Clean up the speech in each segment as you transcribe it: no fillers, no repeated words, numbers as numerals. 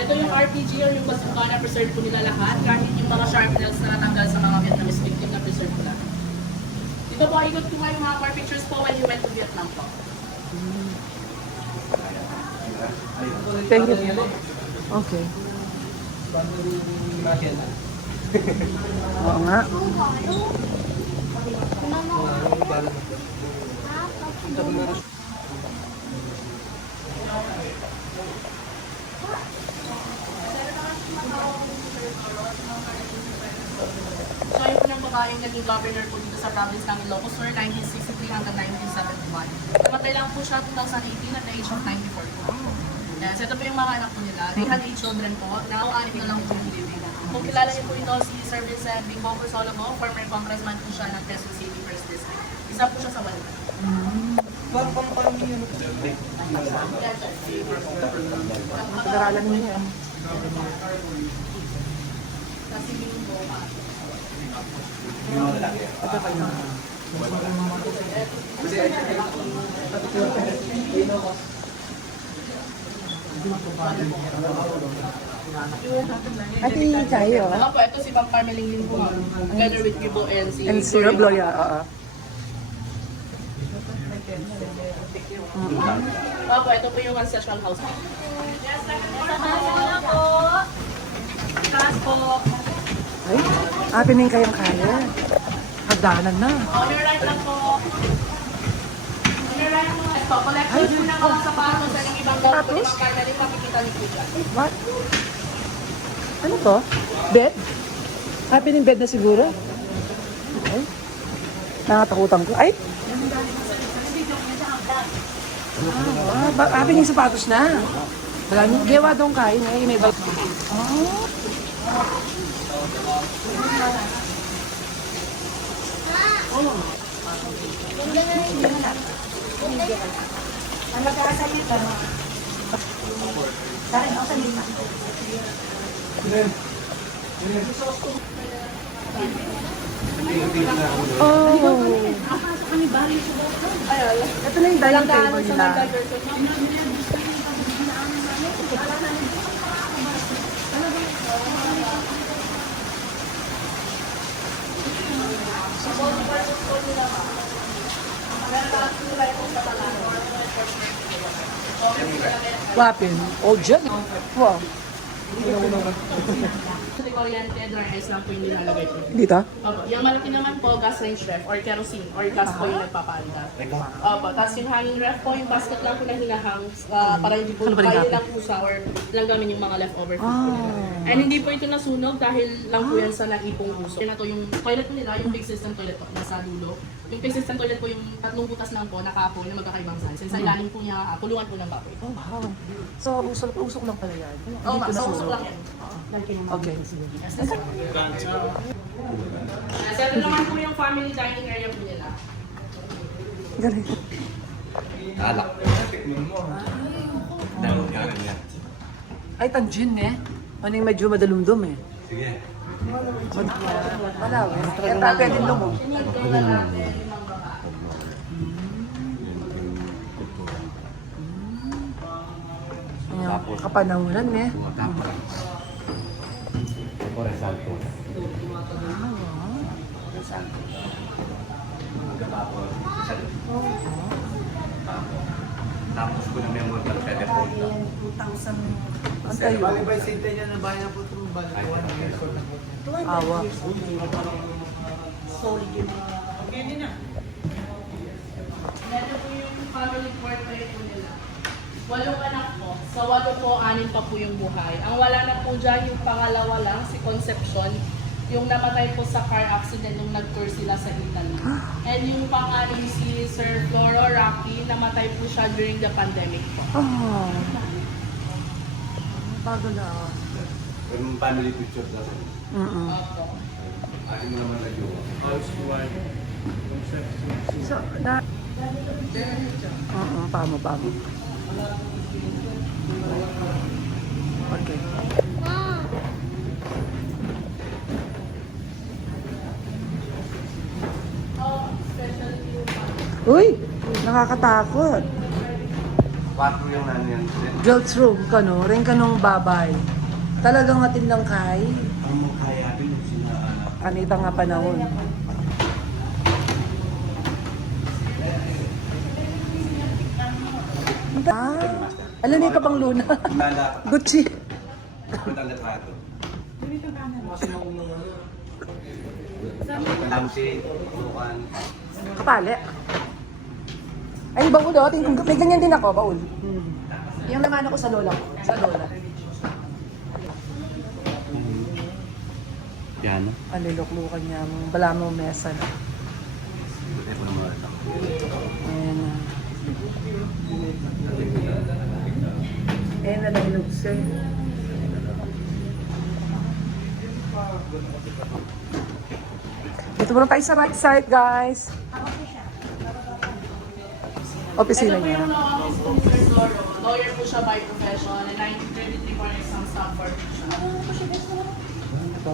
Ito yung RPG or yung bazooka na preserve po nila lahat. Kahit yung mga sharp nails na natanggal sa mga Vietnamese victim na preserve po lahat. Ito po, ikot ko nga yung mga core pictures po when you went to Vietnam po. Thank you. Okay. Oo nga. So ayun po ng babaeng naging governor po dito sa province ng Ilocos Sur, 1963 hanggang 1971. Namatay lang po siya 2018 at the age of 94 po. Yes, ito po yung mga anak po nila. They had 8 children po. Now, 6 na lang po yung living. Kung kilala niyo po ito, si Sir Vincent Bingo Solomo, former congressman po siya ng Quezon City First District. Isa po siya sa wala. Pag-aralan mo yan. Kasi Bingo pa. Ate Chayo. Ako po, ito si Ma'am Carmeling Lim po. Together with Gibo and si And si Gloria, oo. Ako, ito po yung ancestral house. Yes, po. Class po. Ay, pining kayang kaya. Hagdanan na. On your right lang po. On your right po. Ito, collections po ng mga sapatos at ng ibang gold po ni Ma'am Carmeling. Makikita niyo po dyan. What? Ano to? Bed? Pining bed na siguro? Okay. Nakatakutan ko. Ay! Pining sapatos na. Gawa doon kain. May bag. Oh. Ang magkakasalita mo. Karin ako sa lima. Oh. Ito na yung dining table nila. Wapin. Old dyan. Wow. Sa Oriente, dry ice lang po yung nilalagay po. Dito? Opo, yung malaki naman po, gas range ref or kerosene or gas po yung nagpapaalda. Opo, tapos yung hanging ref po, yung basket lang po na hinahang para hindi po kayo lang po sa or langgamin yung mga leftover food po nila. And hindi po ito nasunog dahil lang po yan sa naipong uso. Yan na to yung toilet po nila, yung big system toilet po, nasa dulo. Yung big system toilet po, yung tatlong butas lang po, nakapo na magkakaibang size. And sa ilalim po niya, kulungan po ng baboy. Oh, wow. So, usok lang pala yan. Oo, so usok lang yan. Okay. So ito naman po yung family dining area po nila. Galing. Alak. Ay, tanggin eh. Ano yung medyo madalumdum eh. Sige. Malawi. Kaya pwedeng lumog. Kapanahunan eh. Resalto. Tapos ko na may mga telephone lang. Ang tayo. Awa. Meron po yung family portrait po nila. 8 anak po. Sa 8 po, 6 pa po yung buhay. Ang wala na po dyan, yung pangalawa lang, si Concepcion, yung namatay po sa car accident nung nag-tour sila sa Italy. And yung pang-anim si Sir Floro Rocky, namatay po siya during the pandemic po. Oh. Bago na. Yung family picture na rin. Opo. Akin mo naman na yun. So, na... Pamo. Okay. Oh, especially yung Uy! Nakakatakot. 4 yung ano yan. Girls room ka no, rin ka nung babay. Talagang atin lang kay. Ang mukha din sila. Kanita nga panahon. Alam niyo ka pang Luna. Nala. Gucci. Punta ang litrato. Lamsi, tukan. Kapali. Ay, baul o. May ganyan din ako, baul. Yung naman ako sa lola ko. Sa lola. Piano. Aliluklukan niya. Bala mo mesa na. Buti ko naman ito. Ayan na. Ayan na lang lukse. Dito muna tayo sa right side, guys. Opisina Ito po niya. yung office po ni Sir Zoro. Lawyer po siya by profession and 1933 po ang isang Stanford po siya. Pero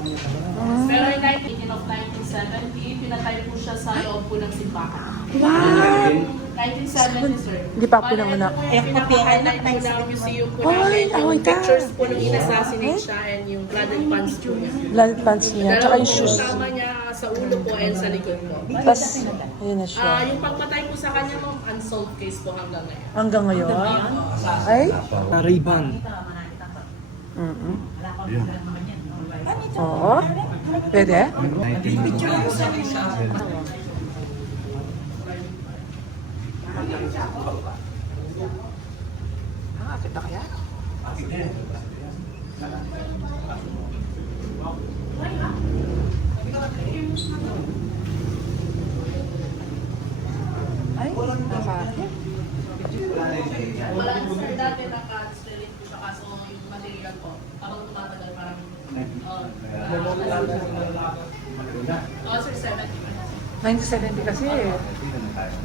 in 1918 of 1970, pinatay po siya sa loob po ng simbahan. Wow! 1970, sir. Hindi pa ako pinanganak. Pinaka-highlight po ng museum po Ay, namin oh my yung God. pictures po nung in-assassinate siya and yung blood and pants po niya. Blood pants niya, tsaka Dalawa yung po shoes. kasama niya sa ulo po and sa likod po. Tapos, ayan na siya. Yung pagpatay po sa kanya, ma'am, unsolved case po hanggang ngayon. Hanggang ngayon. Ay? Ray-Ban. Oo. Pwede? Ah, kita kaya? Ay, nakakit. Wala sir, dati naka-sterile po siya kaso yung material po, habang tumatagal parang, sir, 70 pa. 1970 kasi eh.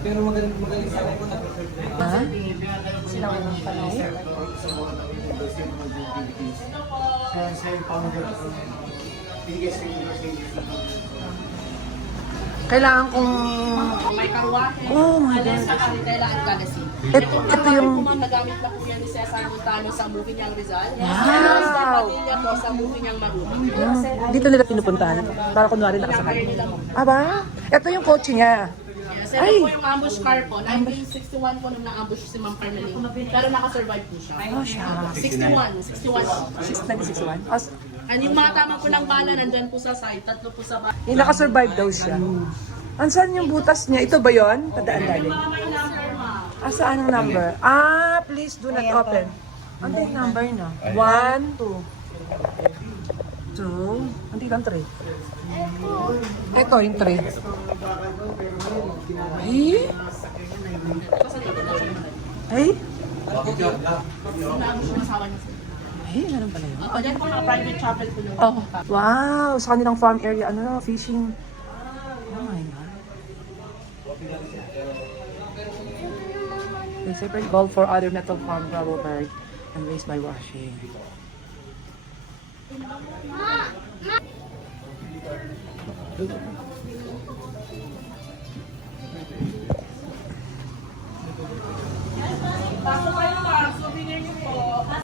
Pero magaling sana po na. Ha? Sila ko ng panay? Kailangan kong... May karwahe, Oh my God. Alessa Carretela at Galaxy. Ito Itong karwahe yung... po ma'am, nagamit na po yan ni Cesar Montano sa movie niyang Rizal. Wow! Padilla po sa movie niyang Maruti. Dito nila pinupuntahan. Para kunwari Pinakaya nakasakay. nila mo. Aba? Ito yung kotse niya. Yes, Ay! ito po yung ambush car po. 1961 po nung na-ambush si Ma'am Carmeline. Pero nakasurvive po siya. Oh, siya. 61. 1961. As, And yung mga tama po ng bala, nandun po sa side. Tatlo po sa bala. yung nakasurvive daw siya. Saan yung butas niya? Ito ba yon? Tadaan dali. May number, ma'am. Saan ang number? Ah, please do not open. Ano yung number na? 1, 2. 2. Hindi lang 3. Ito yung 3. Ay? Ay? Na-ambush yung asawa niya. Ay, ganun pala yun. Yan po mga private chapel po yung Oh, wow! Sa kanilang farm area, ano na, fishing. Oh my God. They separate gold for other metal farm rubber bird and raised by washing.